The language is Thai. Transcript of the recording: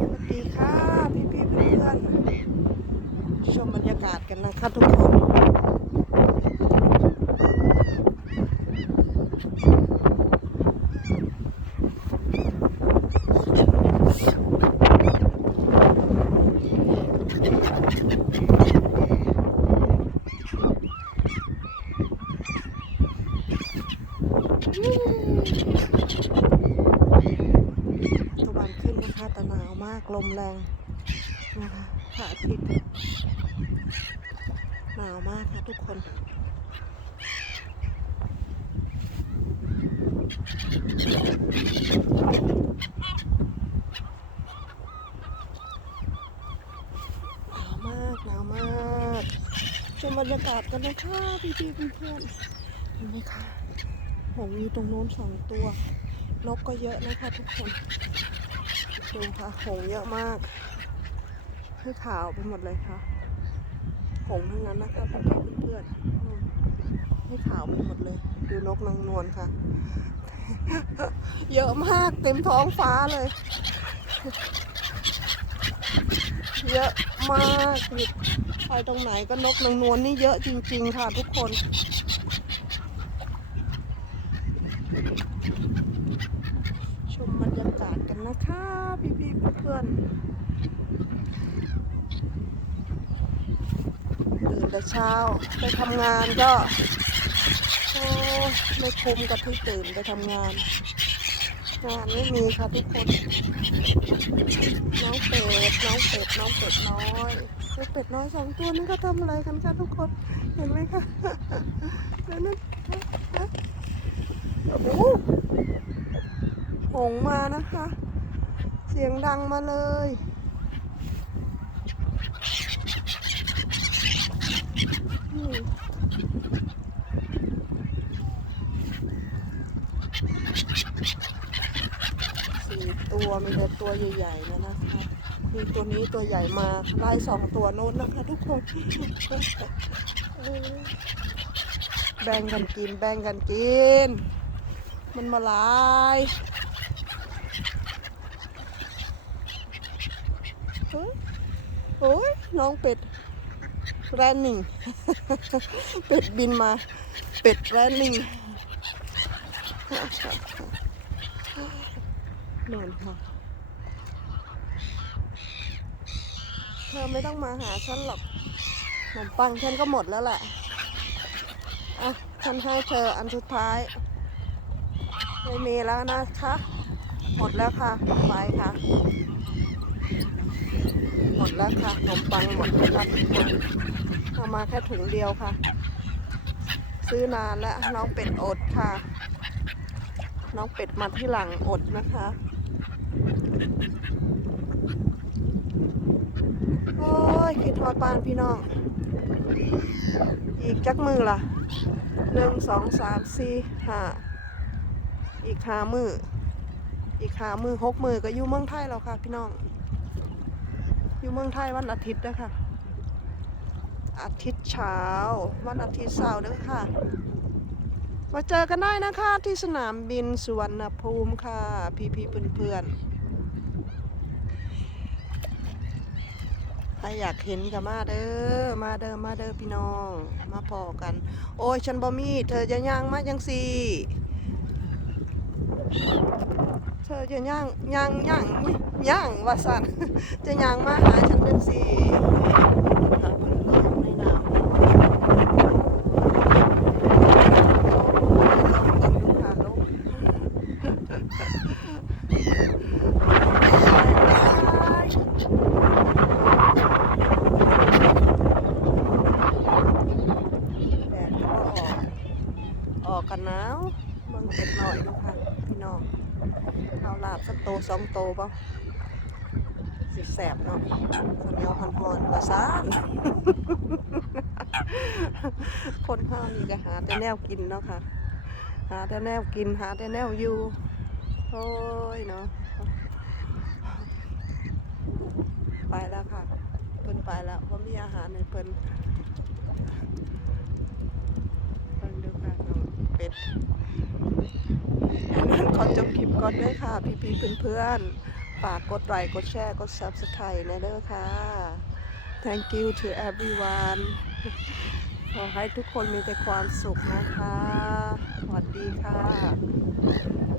สวัสดีค่ะพี่พี่ๆเพื่อนๆชมบรรยากาศกันนะคะทุกคนตะวันขึ้นนะคะ แต่หนาวมากลมแรงนะคะพระอาทิตย์หนาวมากค่ะทุกคนหนาวมากหนาวมากชมบรรยากาศกันนะคะพี่พี่ๆเพื่อนๆเห็นไหมคะหงอยู่ตรงโน้นสองตัวนกก็เยอะนะคะทุกคน ดูค่ะ หงเยอะมากให้ขาวไปหมดเลยค่ะ หงทั้งนั้นนะคะเพื่อนๆเพื่อนให้ขาวไปหมดเลย ดูนกนางนวลค่ะ เยอะมากเต็มท้องฟ้าเลย เยอะมากหยุดไปตรงไหนก็นกนางนวลนี่เยอะจริง ๆ ค่ะทุกคน ช มบรรยากาศกันนะคะ พี่ๆเพื่อนๆตื่นแต่เช้าไปทำงานก็โอ้ไม่คุ้มกับที่ตื่นไปทำงาน งานไม่มีค่ะทุกคน น้องเป็ด น้องเป็ด น้องเป็ดน้อยน้องเป็ดน้อยสองตัวนี้ก็ทำอะไรกันคะทุกคน เห็นไหมคะนั่นนั่นโอ้โห หงมานะคะ เสียงดังมาเลยนี่สี่ตัวมีแต่ตัวใหญ่ๆนะนะคะมีตัวนี้ตัวใหญ่มาไล่สองตัวโน้นนะคะ ทุกคนแบ่งกันกิน แบ่งกันกิน มันมาลาย เฮ้ย โอ้ยน้องเป็ดแรนนิ่ง เป็ดบินมา เป็ดแรนนิ่งนอนค่ะเธอไม่ต้องมาหาฉันหรอกขนมปังฉันก็หมดแล้วแหละ อะ ฉันให้เธออันสุดท้าย ไม่มีแล้วนะคะ หมดแล้วค่ะ ไปค่ะ หมดแล้วค่ะขนมปังหมดแล้วค่ะทุกคนเอามาแค่ถุงเดียวค่ะ ซื้อนานแล้วน้องเป็ดอดค่ะ น้องเป็ดมาที่หลังอดนะคะโอ้ยคิดทอดปานพี่น้อง อีกจักมือล่ะหนึ่งสองสามสี่ห้าอีกห้ามืออีกห้ามือหกมือก็อยู่เมืองไทยแล้วค่ะพี่น้อง อยู่เมืองไทยวันอาทิตย์นะคะอาทิตย์เช้า วันอาทิตย์เสาร์เด้อค่ะ มาเจอกันได้นะคะที่สนามบินสุวรรณภูมิค่ะ พี่พี่เพื่อนๆถ้าอยากเห็นก็มาเด้อ มาเด้อ มาเด้อพี่น้อง มาพอกัน โอ้ยฉันบ่มีเธอจะย่างมาจังสี่เธอจะย่างย่างย่าง ย่างว่าสันจะย่างมาหาฉันเป็นสีค่ะเพิ่นก็ยังไม่หนาวค่ะลูกแดดก็ออกกันหนาวเบิ่งเป็ดหน่อยนะคะพี่น้องเอาลาบสักโตสองโตป่ะ สิแสบเนาะคนเดียวพันพรประสานคนห้านี่ก็หาแต่แนวกินเนาะค่ะ หาแต่แนวกินหาแต่แนวอยู่โอ้ยเนาะไปแล้วค่ะเพิ่นไปแล้วว่ามีอาหารในเพิ่นเพิ่นดูค่ะน้องเป็ดงั้นขอจบคลิปก่อนด้วยค่ะ พี่ๆเพื่อนๆ ฝากกดไลค์กดแชร์กด subscribe นะเด้อค่ะ thank you to everyone ขอให้ทุกคนมีแต่ความสุขนะคะ สวัสดีค่ะ